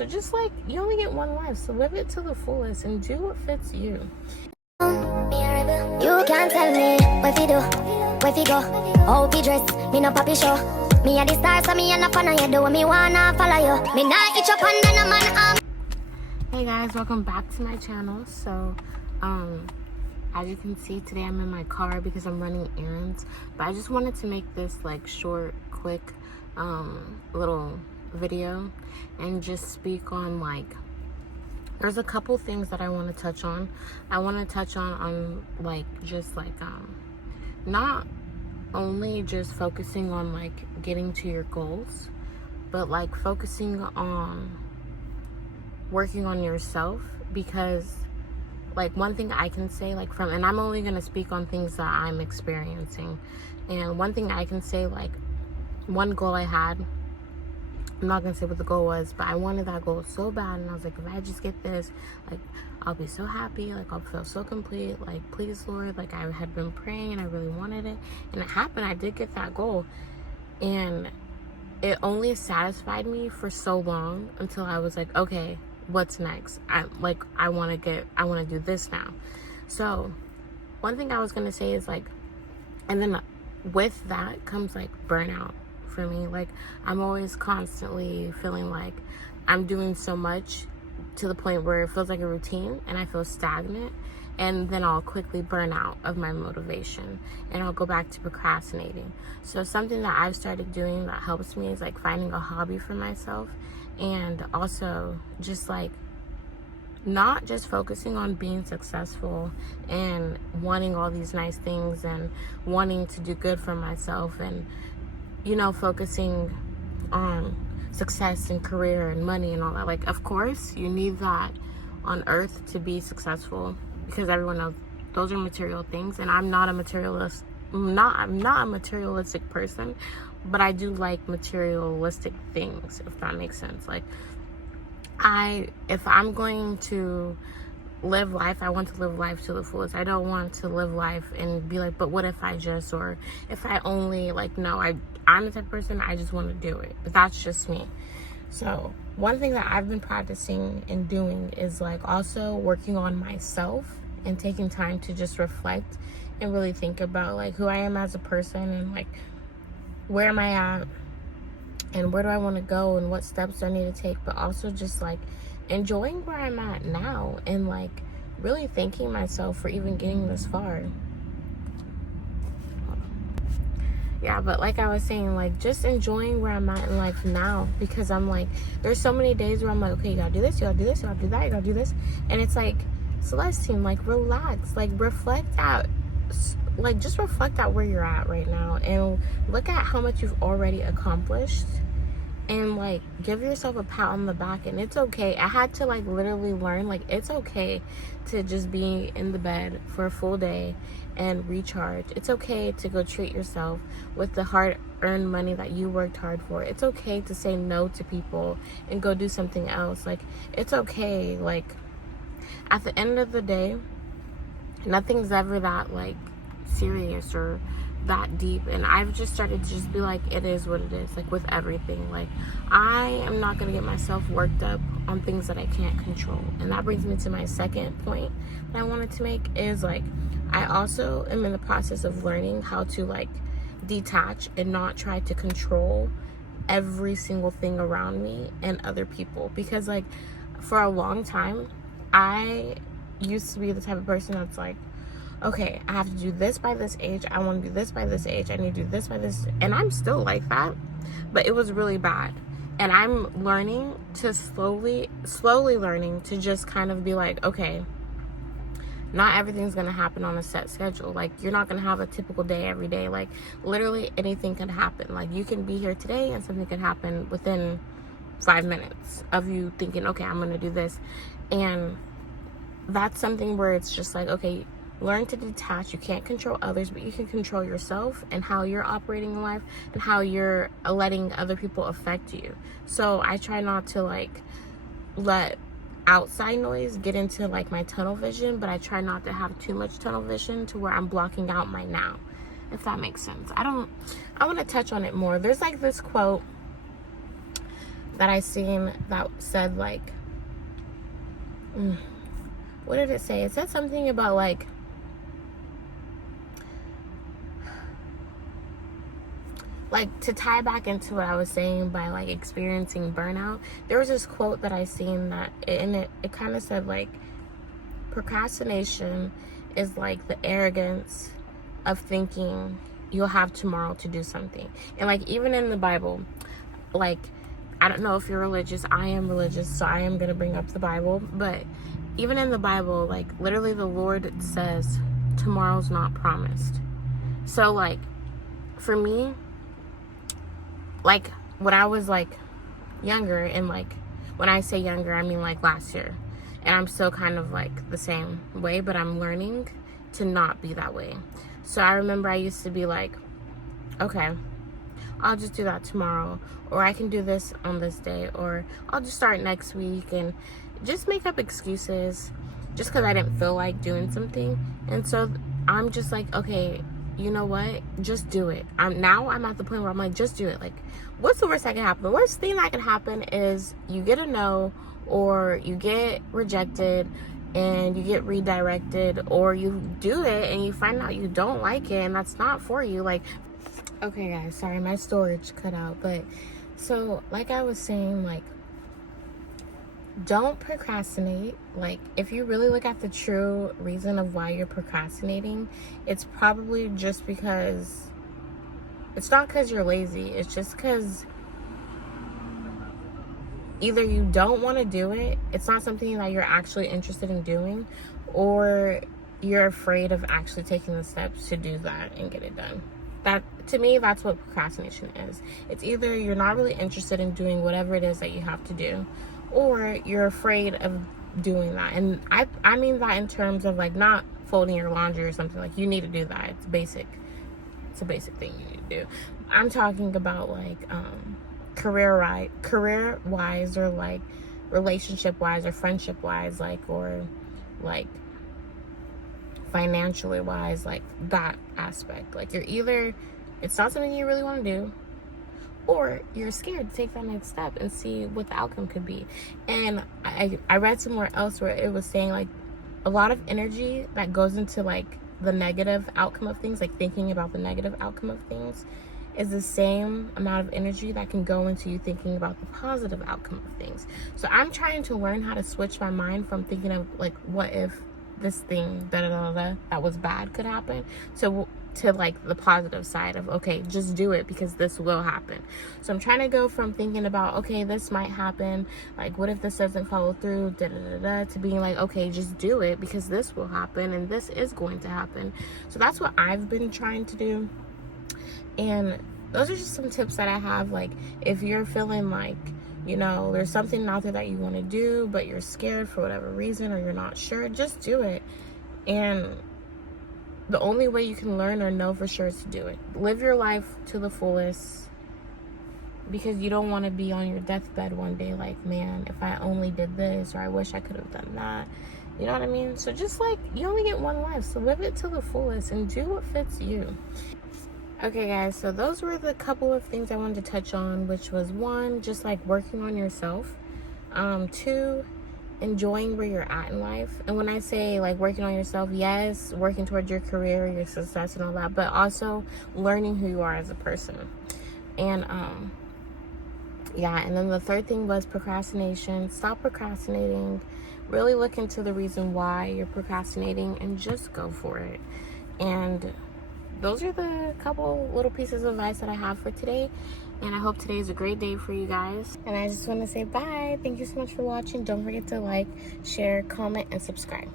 So just like, you only get one life, so live it to the fullest and do what fits you. You can't tell me where fi do, where fi go, how fi dress, me no papi show. Me a the star, so me a no fan of you, do what me wanna follow you. Me nah itch up under no man Hey guys, welcome back to my channel. So, as you can see, today I'm in my car because I'm running errands. But I just wanted to make this like short, quick, little video and just speak on like, there's a couple things that I want to touch on. I want to touch on like, just like, not only just focusing on like getting to your goals, but like focusing on working on yourself. Because like, one thing I can say, like, from, and I'm only going to speak on things that I'm experiencing, and one thing I can say, like, one goal I had, I'm not going to say what the goal was, but I wanted that goal so bad, and I was like, if I just get this, like, I'll be so happy, like, I'll feel so complete, like, please, Lord, like, I had been praying, and I really wanted it, and it happened. I did get that goal, and it only satisfied me for so long until I was like, okay, what's next? I want to do this now. So one thing I was going to say is like, and then with that comes like burnout for me. Like, I'm always constantly feeling like I'm doing so much to the point where it feels like a routine and I feel stagnant, and then I'll quickly burn out of my motivation and I'll go back to procrastinating. So something that I've started doing that helps me is like finding a hobby for myself, and also just like not just focusing on being successful and wanting all these nice things and wanting to do good for myself, and you know, focusing on success and career and money and all that. Like, of course you need that on earth to be successful, because everyone knows those are material things, and I'm not a materialist. I'm not a materialistic person, but I do like materialistic things, if that makes sense. Like, if I'm going to live life, I want to live life to the fullest. I don't want to live life and be like, but what if I just, or if I only, like, no, I'm the type of person, I just want to do it. But that's just me. So one thing that I've been practicing and doing is like also working on myself and taking time to just reflect and really think about like who I am as a person, and like where am I at and where do I want to go and what steps do I need to take, but also just like enjoying where I'm at now and like really thanking myself for even getting this far. Yeah, but like I was saying, like just enjoying where I'm at in life now, because I'm like, there's so many days where I'm like, okay, you gotta do this, you gotta do this, you gotta do that, you gotta do this, and it's like, Celestine, like relax, like reflect out, like just reflect out where you're at right now and look at how much you've already accomplished, and like give yourself a pat on the back. And it's okay. I had to like literally learn, like, it's okay to just be in the bed for a full day and recharge. It's okay to go treat yourself with the hard-earned money that you worked hard for. It's okay to say no to people and go do something else. Like, it's okay. Like, at the end of the day, nothing's ever that like serious or that deep, and I've just started to just be like, it is what it is, like with everything. Like, I am not gonna get myself worked up on things that I can't control. And that brings me to my second point that I wanted to make is like, I also am in the process of learning how to like detach and not try to control every single thing around me and other people. Because like, for a long time I used to be the type of person that's like, okay, I have to do this by this age, I want to do this by this age, I need to do this by this, and I'm still like that, but it was really bad. And I'm learning to slowly learning to just kind of be like, okay, not everything's gonna happen on a set schedule. Like, you're not gonna have a typical day every day. Like, literally anything can happen. Like, you can be here today and something can happen within 5 minutes of you thinking, okay, I'm gonna do this. And that's something where it's just like, okay, learn to detach. You can't control others, but you can control yourself and how you're operating in life and how you're letting other people affect you. So I try not to like let outside noise get into like my tunnel vision, but I try not to have too much tunnel vision to where I'm blocking out my now, if that makes sense. I want to touch on it more. There's like this quote that I seen that said like, what did it say? It said something about like to tie back into what I was saying by like experiencing burnout. There was this quote that I seen that it kind of said like, procrastination is like the arrogance of thinking you'll have tomorrow to do something. And like even in the Bible, like, I don't know if you're religious. I am religious, so I am gonna bring up the Bible. But even in the Bible, like literally the Lord says tomorrow's not promised. So like for me, like when I was like younger, and like when I say younger, I mean like last year, and I'm still kind of like the same way, but I'm learning to not be that way. So I remember I used to be like, okay, I'll just do that tomorrow, or I can do this on this day, or I'll just start next week, and just make up excuses just because I didn't feel like doing something. And so I'm just like, okay, you know what, just do it. I'm at the point where I'm like, just do it. Like, what's the worst that can happen? The worst thing that can happen is you get a no, or you get rejected and you get redirected, or you do it and you find out you don't like it and that's not for you. Like, okay guys, sorry, my storage cut out. But so like I was saying, like, don't procrastinate. Like, if you really look at the true reason of why you're procrastinating, it's probably just because it's not because you're lazy. It's just because either you don't want to do it, it's not something that you're actually interested in doing, or you're afraid of actually taking the steps to do that and get it done. That, to me, that's what procrastination is. It's either you're not really interested in doing whatever it is that you have to do, or you're afraid of doing that. And I mean that in terms of like not folding your laundry or something. Like, you need to do that. It's basic. It's a basic thing you need to do. I'm talking about like career wise, or like relationship wise, or friendship wise, like, or like financially wise, like that aspect. Like, you're either, it's not something you really want to do, or you're scared to take that next step and see what the outcome could be. And I read somewhere else where it was saying like a lot of energy that goes into like the negative outcome of things, like thinking about the negative outcome of things, is the same amount of energy that can go into you thinking about the positive outcome of things. So I'm trying to learn how to switch my mind from thinking of like, what if this thing that was bad could happen, to like the positive side of, okay, just do it because this will happen. So I'm trying to go from thinking about, okay, this might happen, like what if this doesn't follow through, to being like, okay, just do it because this will happen and this is going to happen. So that's what I've been trying to do. And those are just some tips that I have. Like, if you're feeling like, you know, there's something out there that you want to do, but you're scared for whatever reason, or you're not sure, just do it. And the only way you can learn or know for sure is to do it. Live your life to the fullest, because you don't want to be on your deathbed one day like, man, if I only did this, or I wish I could have done that. You know what I mean? So just like, you only get one life, so live it to the fullest and do what fits you. Okay guys, so those were the couple of things I wanted to touch on, which was 1, just like working on yourself. 2, enjoying where you're at in life. And when I say like working on yourself, yes, working towards your career, your success and all that, but also learning who you are as a person. And yeah, and then the 3rd thing was procrastination. Stop procrastinating. Really look into the reason why you're procrastinating and just go for it. And those are the couple little pieces of advice that I have for today. And I hope today is a great day for you guys. And I just want to say bye. Thank you so much for watching. Don't forget to like, share, comment, and subscribe.